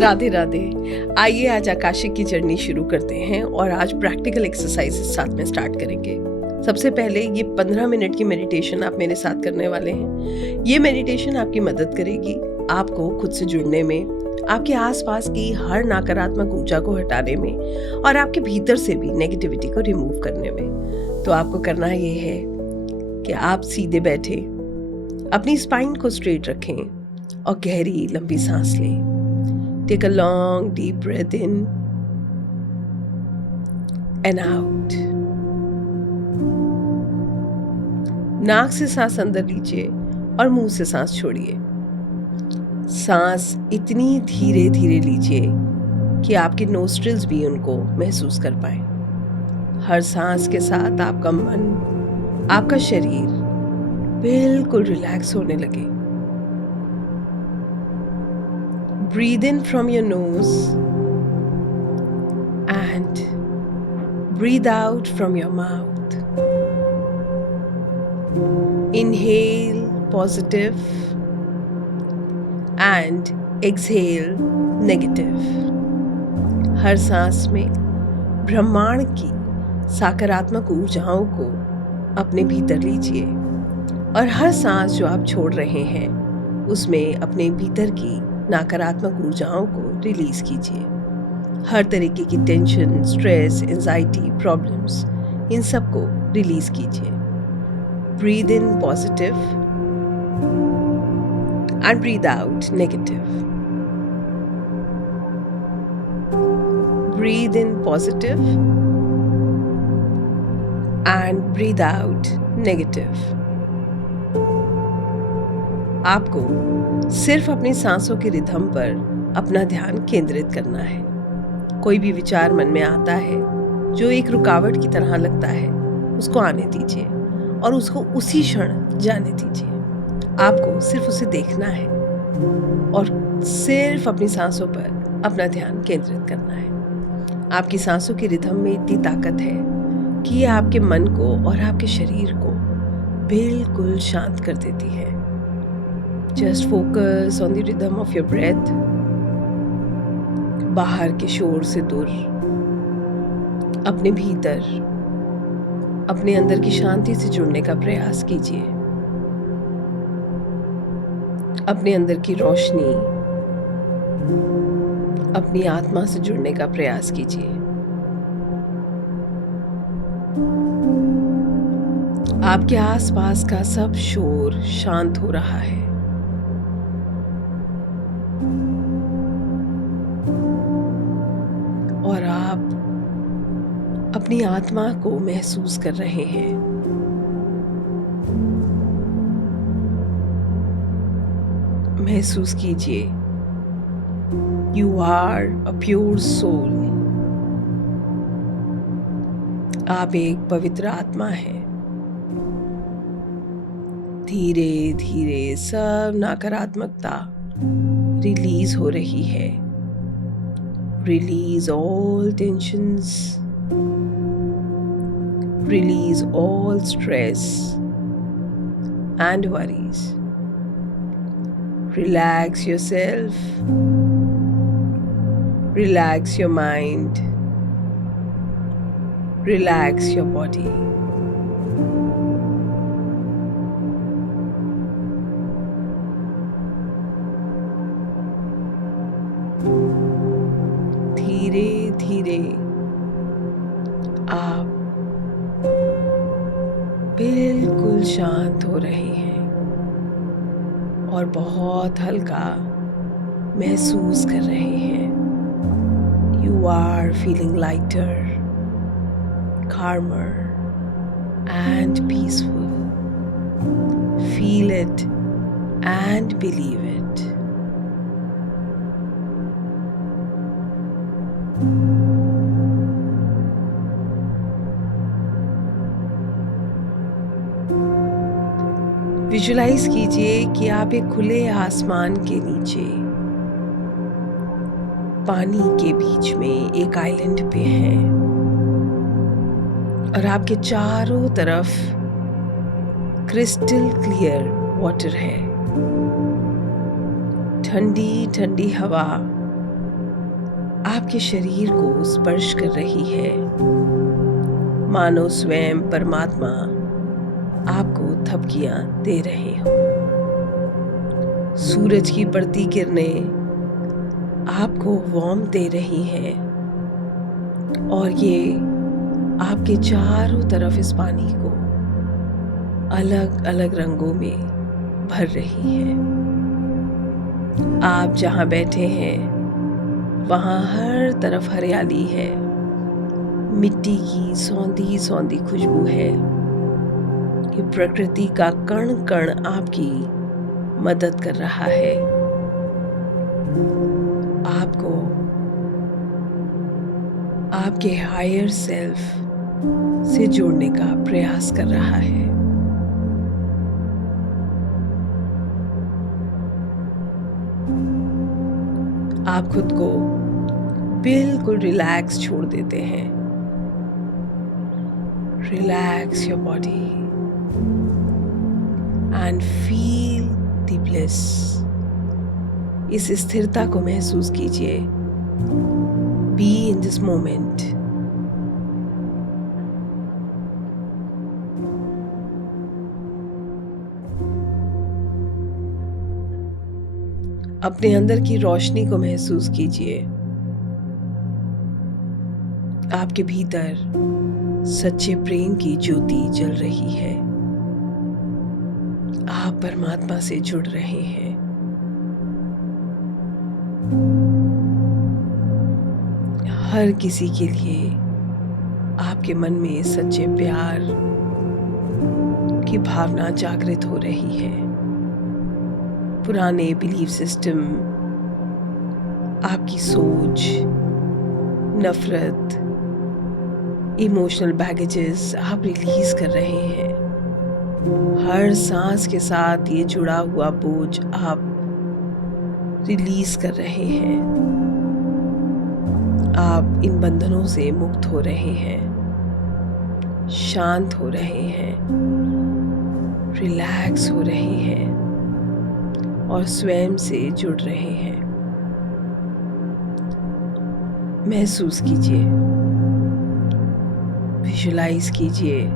राधे राधे। आइए आज आकाशिक की जर्नी शुरू करते हैं और आज प्रैक्टिकल एक्सरसाइजेस साथ में स्टार्ट करेंगे। सबसे पहले ये 15 मिनट की मेडिटेशन आप मेरे साथ करने वाले हैं। ये मेडिटेशन आपकी मदद करेगी आपको खुद से जुड़ने में, आपके आसपास की हर नकारात्मक ऊर्जा को हटाने में और आपके भीतर से भी नेगेटिविटी को रिमूव करने में। तो आपको करना ये है कि आप सीधे बैठे, अपनी स्पाइन को स्ट्रेट रखें और गहरी लंबी सांस लें। Take a long deep breath in and out. नाक से सांस अंदर लीजिए और मुंह से सांस छोड़िए। सांस इतनी धीरे धीरे लीजिए कि आपके नोस्ट्रिल्स भी उनको महसूस कर पाए। हर सांस के साथ आपका मन, आपका शरीर बिल्कुल रिलैक्स होने लगे। Breathe in from your nose and breathe out from your mouth. Inhale positive and exhale negative. हर सांस में ब्रह्मांड की सकारात्मक ऊर्जाओं को अपने भीतर लीजिए और हर सांस जो आप छोड़ रहे हैं उसमें अपने भीतर की नकारात्मक ऊर्जाओं को रिलीज कीजिए। हर तरीके की टेंशन, स्ट्रेस, एंजाइटी, प्रॉब्लम्स, इन सब को रिलीज कीजिए। Breathe in positive and breathe out negative. Breathe in positive and breathe out negative. आपको सिर्फ अपनी सांसों के रिदम पर अपना ध्यान केंद्रित करना है। कोई भी विचार मन में आता है जो एक रुकावट की तरह लगता है, उसको आने दीजिए और उसको उसी क्षण जाने दीजिए। आपको सिर्फ उसे देखना है और सिर्फ अपनी सांसों पर अपना ध्यान केंद्रित करना है। आपकी सांसों की रिदम में इतनी ताकत है कि ये आपके मन को और आपके शरीर को बिल्कुल शांत कर देती है। Just focus on the rhythm of your breath. बाहर के शोर से दूर, अपने भीतर, अपने अंदर की शांति से जुड़ने का प्रयास कीजिए। अपने अंदर की रोशनी, अपनी आत्मा से जुड़ने का प्रयास कीजिए। आपके आसपास का सब शोर शांत हो रहा है। और आप अपनी आत्मा को महसूस कर रहे हैं। महसूस कीजिए, you are a pure soul. आप एक पवित्र आत्मा हैं। धीरे धीरे सब नकारात्मकता रिलीज हो रही है। Release all tensions, release all stress and worries. Relax yourself, relax your mind, relax your body. धीरे धीरे आप बिल्कुल शांत हो रहे हैं और बहुत हल्का महसूस कर रहे हैं। You are feeling lighter, calmer and peaceful. Feel it and believe it. Visualise कीजिए कि आप एक खुले आसमान के नीचे पानी के बीच में एक आइलैंड पे हैं और आपके चारों तरफ क्रिस्टल क्लियर वाटर है। ठंडी ठंडी हवा आपके शरीर को स्पर्श कर रही है, मानो स्वयं परमात्मा आपको थपकियां दे रहे हो। सूरज की बढ़ती किरणें आपको वार्म दे रही हैं और ये आपके चारों तरफ इस पानी को अलग अलग रंगों में भर रही है। आप जहाँ बैठे हैं वहाँ हर तरफ हरियाली है, मिट्टी की सौंधी सौंधी खुशबू है। ये प्रकृति का कण कण आपकी मदद कर रहा है, आपको आपके हायर सेल्फ से जोड़ने का प्रयास कर रहा है। आप खुद को बिल्कुल रिलैक्स छोड़ देते हैं। Relax your body and feel the bliss. इस स्थिरता को महसूस कीजिए। Be in this moment. अपने अंदर की रोशनी को महसूस कीजिए। आपके भीतर सच्चे प्रेम की ज्योति जल रही है। आप परमात्मा से जुड़ रहे हैं। हर किसी के लिए आपके मन में सच्चे प्यार की भावना जागृत हो रही है। पुराने बिलीफ सिस्टम, आपकी सोच, नफरत, इमोशनल बैगेजेस आप रिलीज कर रहे हैं। हर सांस के साथ ये जुड़ा हुआ बोझ आप रिलीज कर रहे हैं। आप इन बंधनों से मुक्त हो रहे हैं, शांत हो रहे हैं, रिलैक्स हो रहे हैं और स्वयं से जुड़ रहे हैं। महसूस कीजिए, विजुलाइज कीजिए,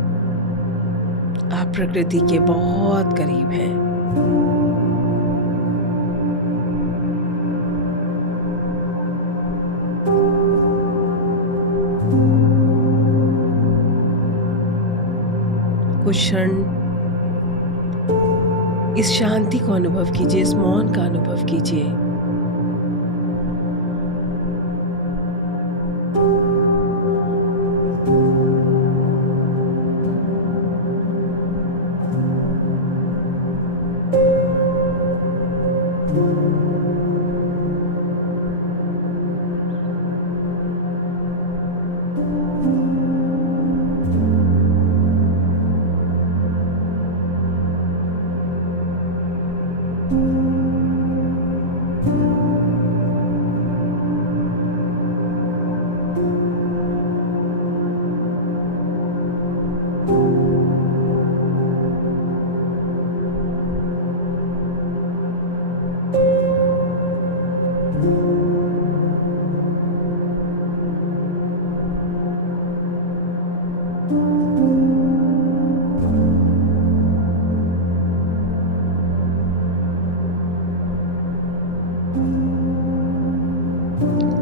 आप प्रकृति के बहुत करीब हैं। कुछ क्षण इस शांति को अनुभव कीजिए, इस मौन का अनुभव कीजिए।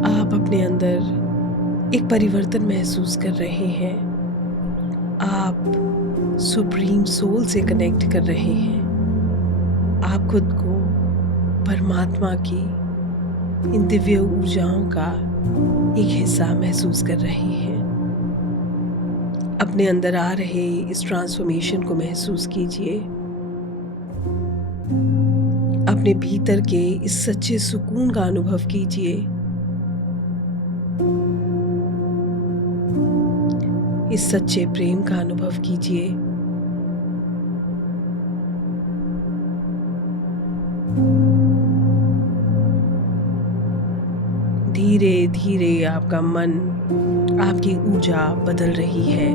आप अपने अंदर एक परिवर्तन महसूस कर रहे हैं। आप सुप्रीम सोल से कनेक्ट कर रहे हैं। आप खुद को परमात्मा की इन दिव्य ऊर्जाओं का एक हिस्सा महसूस कर रहे हैं। अपने अंदर आ रहे इस ट्रांसफॉर्मेशन को महसूस कीजिए। अपने भीतर के इस सच्चे सुकून का अनुभव कीजिए। इस सच्चे प्रेम का अनुभव कीजिए। धीरे धीरे आपका मन, आपकी ऊर्जा बदल रही है।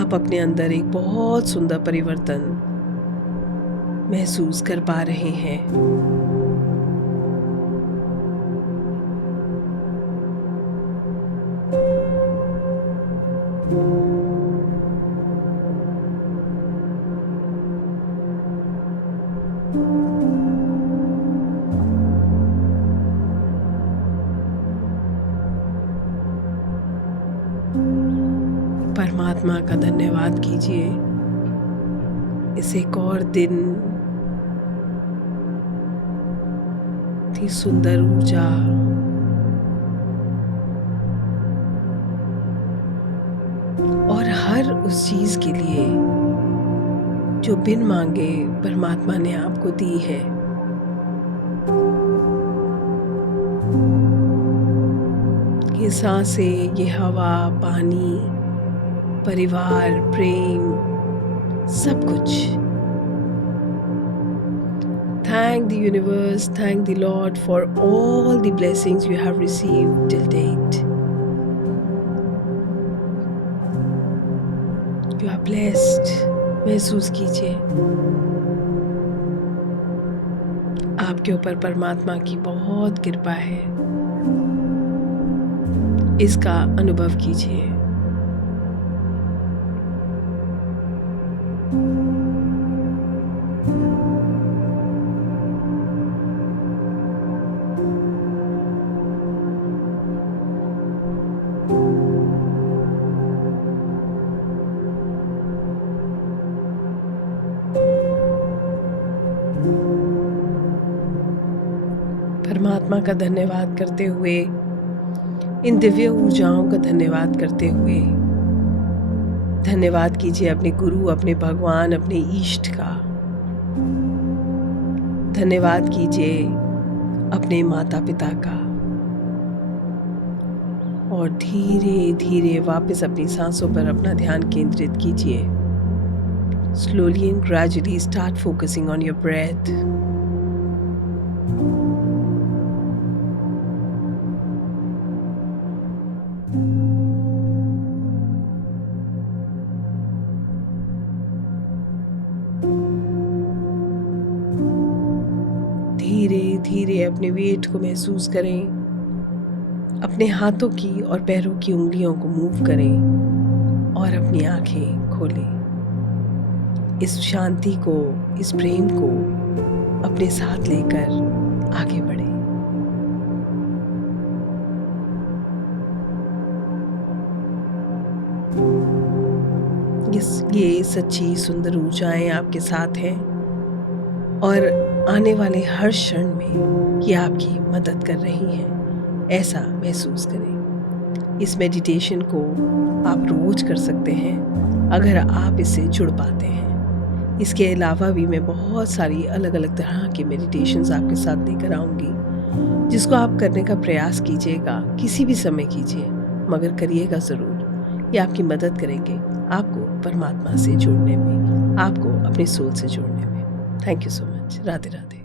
आप अपने अंदर एक बहुत सुंदर परिवर्तन महसूस कर पा रहे हैं। परमात्मा का धन्यवाद कीजिए इस एक और दिन, इतनी सुंदर ऊर्जा, और हर उस चीज के लिए जो बिन मांगे परमात्मा ने आपको दी है। ये सांसें, ये हवा, पानी, परिवार, प्रेम, सब कुछ। Thank the universe, thank the Lord for all the blessings you have received till date. You are blessed. महसूस कीजिए आपके ऊपर परमात्मा की बहुत कृपा है, इसका अनुभव कीजिए। परमात्मा का धन्यवाद करते हुए, इन दिव्य ऊर्जाओं का धन्यवाद करते हुए, धन्यवाद कीजिए अपने गुरु, अपने भगवान, अपने इष्ट का। धन्यवाद कीजिए अपने माता पिता का, और धीरे धीरे वापस अपनी सांसों पर अपना ध्यान केंद्रित कीजिए। Slowly and gradually start focusing on your breath. धीरे धीरे अपने वेट को महसूस करें, अपने हाथों की और पैरों की उंगलियों को मूव करें और अपनी आंखें खोलें। इस शांति को, इस प्रेम को अपने साथ लेकर आगे बढ़ें। ये सच्ची सुंदर ऊर्जाएं आपके साथ हैं और आने वाले हर क्षण में ये आपकी मदद कर रही हैं, ऐसा महसूस करें। इस मेडिटेशन को आप रोज कर सकते हैं अगर आप इससे जुड़ पाते हैं। इसके अलावा भी मैं बहुत सारी अलग अलग तरह के मेडिटेशंस आपके साथ लेकर आऊँगी, जिसको आप करने का प्रयास कीजिएगा, किसी भी समय कीजिए, मगर करिएगा ज़रूर। ये आपकी मदद करेंगे आपको परमात्मा से जुड़ने में, आपको अपने सोल से जुड़ने में। Thank you so much. Radhe Radhe.